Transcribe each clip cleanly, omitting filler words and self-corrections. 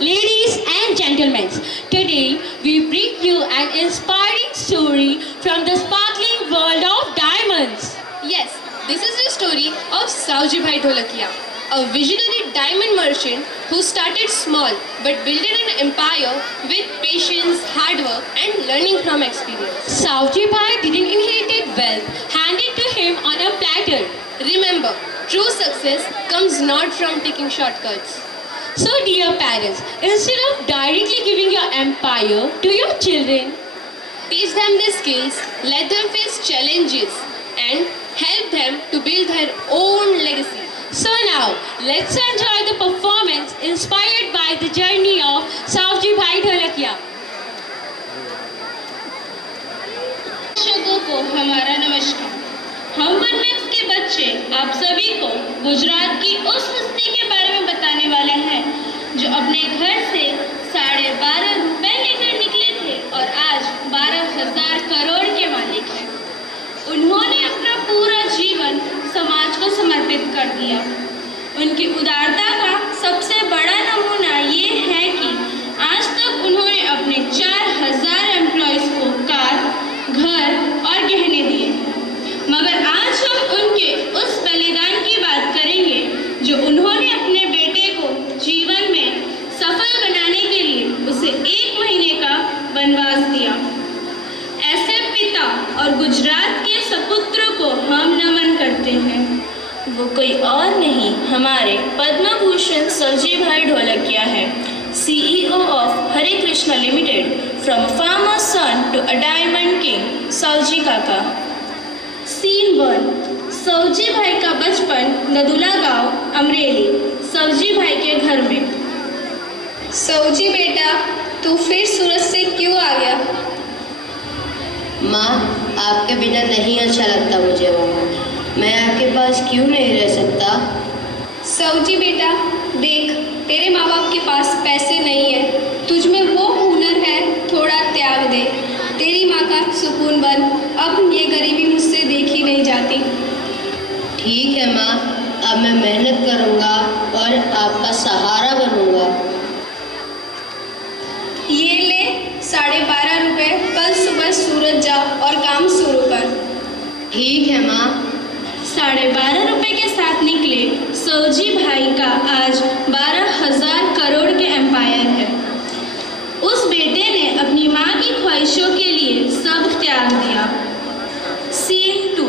Ladies and gentlemen, today we bring you an inspiring story from the sparkling world of diamonds. Yes, this is the story of Saoji Bhai Dholakia, a visionary diamond merchant who started small but built an empire with patience, hard work and learning from experience. Saoji Bhai didn't inherit wealth handed to him on a platter. Remember, true success comes not from taking shortcuts. So dear parents, instead of directly giving your empire to your children, teach them the skills, let them face challenges and help them to build their own legacy. So now, let's enjoy the performance inspired by the journey of Saoji Bhai Dholakia. दर्शकों को हमारा नमस्कार। हम वनमेक्स के बच्चे आप सभी को गुजरात की उस हस्ती के बारे में बताने वाले हैं जो अपने घर से 12.5 रुपए लेकर निकले थे और आज 12,000 करोड़ के मालिक हैं। उन्होंने अपना पूरा जीवन समाज को समर्पित कर दिया। उनकी उदारता का सबसे बड़ा नमूना ये है कि आज तक उन्होंने अपने 4,000 एम्प्लॉयज को कार, घर और गहने दिए हैं। मगर आज हम उनके उस बलिदान की बात करेंगे जो उन्होंने अपने बेटे को जीवन में सफल बनाने के लिए उसे 1 महीने का वनवास दिया। ऐसे पिता और गुजरात के सपुत्र को हम नमन करते हैं। वो कोई और नहीं, हमारे पद्म भूषण सौजी भाई ढोलकिया है, CEO of Hare Krishna limited. From farmer son to a diamond king, Sauji Kaka. Scene 1, सौजी भाई का बचपन नदुला गांव, अमरेली, सौजी भाई के घर में। सौजी बेटा, तू फिर सूरत से क्यों आ गया? माँ, आपके बिना नहीं अच्छा लगता मुझे वहाँ। मैं आपके पास क्यों नहीं रह सकता? सौजी बेटा, देख, तेरे माँ बाप के पास पैसे नहीं है, तुझ में वो हुनर है, थोड़ा त्याग दे। तेरी माँ का सुकून बन, अब ये गरीबी मुझसे देखी नहीं जाती। ठीक है माँ, अब मैं मेहनत करूँगा और आपका सहारा बनूँगा। ये ले 12.5 रुपए, कल सुबह सूरत जा और काम शुरू कर। ठीक है माँ। 12.5 रुपए के साथ निकले सौजी भाई का आज 12,000 करोड़ के एम्पायर है। उस बेटे ने अपनी माँ की ख्वाहिशों के लिए सब त्याग दिया। सीन 2,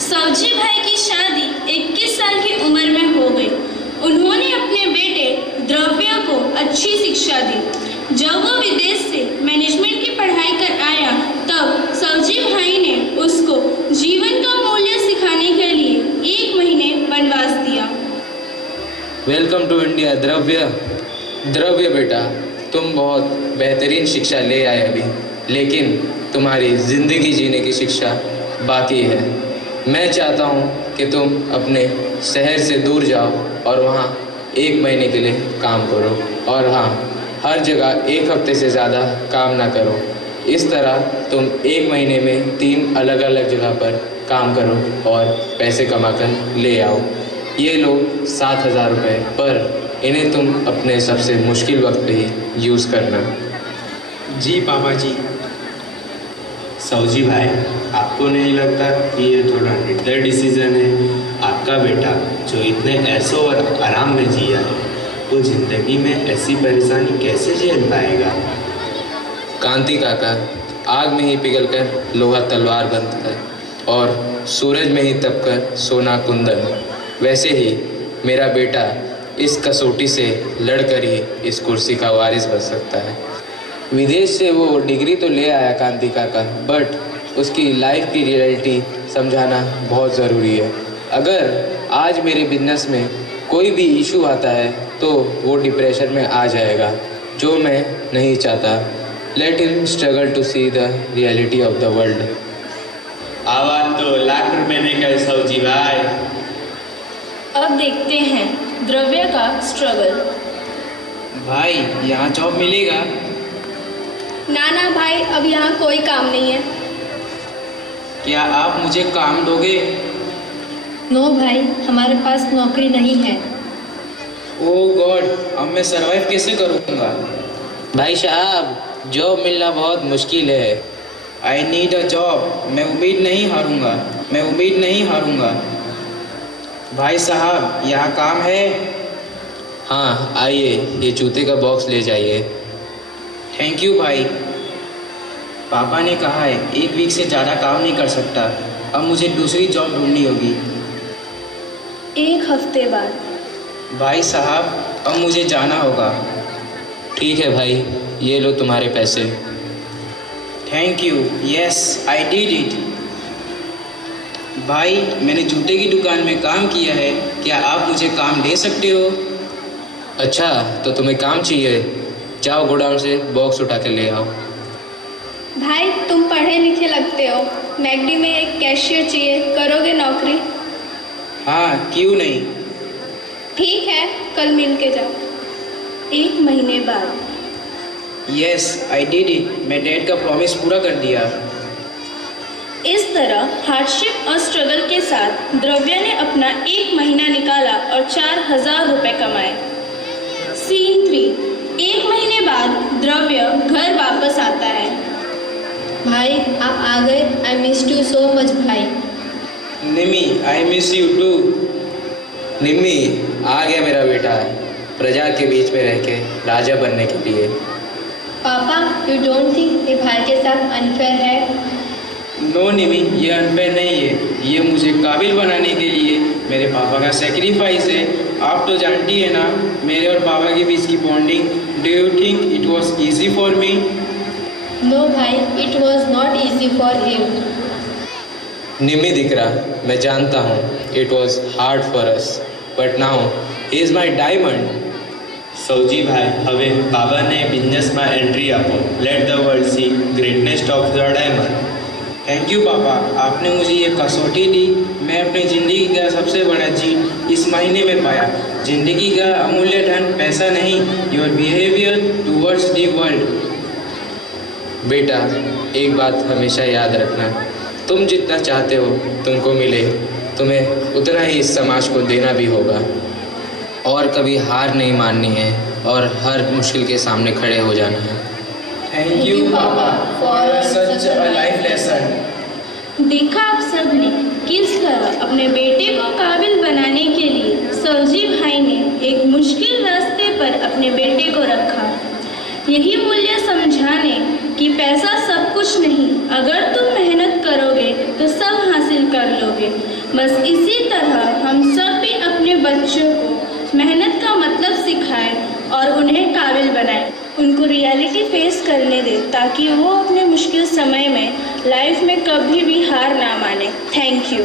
सौजी भाई की शादी 21 साल की उम्र में हो गई। उन्होंने अपने बेटे द्रव्य को अच्छी शिक्षा दी। जब वो विदेश से मैनेजमेंट की पढ़ाई कर आया तब सौजी भाई ने उसको जीवन का मूल्य सिखाने के लिए 1 महीने वनवास दिया। वेलकम टू इंडिया द्रव्य। द्रव्य बेटा, तुम बहुत बेहतरीन शिक्षा ले आए अभी, लेकिन तुम्हारी ज़िंदगी जीने की शिक्षा बाकी है। मैं चाहता हूँ कि तुम अपने शहर से दूर जाओ और वहाँ 1 महीने के लिए काम करो, और हाँ, हर जगह 1 हफ्ते से ज़्यादा काम ना करो। इस तरह तुम 1 महीने में 3 अलग अलग जगह पर काम करो और पैसे कमा कर ले आओ। ये लो 7,000 रुपये, पर इन्हें तुम अपने सबसे मुश्किल वक्त पे ही यूज़ करना। जी पापा जी। सौजी भाई, आपको नहीं लगता कि ये थोड़ा निर्दय डिसीजन है? आपका बेटा जो इतने ऐशो और आराम में जिया है, वो ज़िंदगी में ऐसी परेशानी कैसे झेल पाएगा? कांति काका, आग में ही पिघलकर लोहा तलवार बनता है और सूरज में ही तपकर सोना कुंदन। वैसे ही मेरा बेटा इस कसौटी से लड़कर ही इस कुर्सी का वारिस बन सकता है। विदेश से वो डिग्री तो ले आया कांति काका, बट उसकी लाइफ की रियलिटी समझाना बहुत ज़रूरी है। अगर आज मेरे बिजनेस में कोई भी इशू आता है तो वो डिप्रेशन में आ जाएगा, जो मैं नहीं चाहता। Let him struggle to see the reality of the world. आवाज़ तो लाख रुपए ने कहे सौजी भाई। अब देखते हैं द्रव्य का स्ट्रगल। भाई, यहाँ जॉब मिलेगा? ना भाई, अब यहाँ कोई काम नहीं है। क्या आप मुझे काम दोगे? नो भाई, हमारे पास नौकरी नहीं है। ओह गॉड, अब मैं सरवाइव कैसे करूँगा? भाई साहब, जॉब मिलना बहुत मुश्किल है। I need a job. मैं उम्मीद नहीं हारूंगा। भाई साहब, यहाँ काम है? हाँ आइए, ये जूते का बॉक्स ले जाइए। थैंक यू भाई। पापा ने कहा है 1 वीक से ज़्यादा काम नहीं कर सकता। अब मुझे दूसरी जॉब ढूंढनी होगी। 1 हफ्ते बाद। भाई साहब, अब मुझे जाना होगा। ठीक है भाई, ये लो तुम्हारे पैसे। Thank you. Yes, I did it. भाई, मैंने जूते की दुकान में काम किया है। क्या आप मुझे काम दे सकते हो? अच्छा, तो तुम्हें काम चाहिए? जाओ गोडाउन से बॉक्स उठा के ले आओ। भाई, तुम पढ़े लिखे लगते हो। मैगडी में एक कैशियर चाहिए, करोगे नौकरी? हाँ, क्यों नहीं। ठीक है, कल मिल के जाओ। 1 महीने बाद। Yes, I did it. मैं डैड का प्रॉमिस पूरा कर दिया। इस तरह हार्डशिप और स्ट्रगल के साथ द्रव्य ने अपना 1 महीना निकाला और 4000 रुपये कमाए। सीन 3। 1 महीने बाद द्रव्य घर वापस आता है। भाई आप आ गए। I miss you so much भाई। निमी, आई मिस यू टू। निम्मी, आ गया मेरा बेटा, प्रजा के बीच में रह के राजा बनने के लिए। पापा, यू डोंट थिंक ये भाई के साथ अनफेयर है? नो निमी, ये अनफेयर नहीं है। ये मुझे काबिल बनाने के लिए मेरे पापा का सेक्रीफाइस है। आप तो जानती है ना मेरे और पापा के बीच की bonding. Do you think it was easy for me? No भाई, it was not easy for him. Nimmi दिकरा, मैं जानता हूँ it was hard for us, but now he is my diamond. Sauji ભાઈ, હવે બાબાને બિઝનેસમાં એન્ટ્રી આપો. Let the world see greatness of the diamond. Thank you पापा, आपने मुझे ये कसौटी दी। मैं अपनी ज़िंदगी का सबसे बड़ा जीत इस महीने में पाया। ज़िंदगी का अमूल्य धन पैसा नहीं, your behaviour towards the world. बेटा, एक बात हमेशा याद रखना, तुम जितना चाहते हो तुमको मिले, तुम्हें उतना ही इस समाज को देना भी होगा। और कभी हार नहीं माननी है और हर मुश्किल के सामने खड़े हो जाना है। थैंक यू पापा for such a life lesson. देखा आप सब ने किस तरह अपने बेटे को काबिल बनाने के लिए सौजी भाई ने एक मुश्किल रास्ते पर अपने बेटे को रखा। यही मूल्य समझाने कि पैसा सब कुछ नहीं, अगर तुम मेहनत करोगे तो सब हासिल कर लोगे। बस इसी तरह हम सब भी अपने बच्चों को मेहनत का मतलब सिखाएं और उन्हें काबिल बनाएं, उनको रियलिटी फेस करने दें ताकि वो अपने मुश्किल समय में लाइफ में कभी भी हार ना माने। Thank you.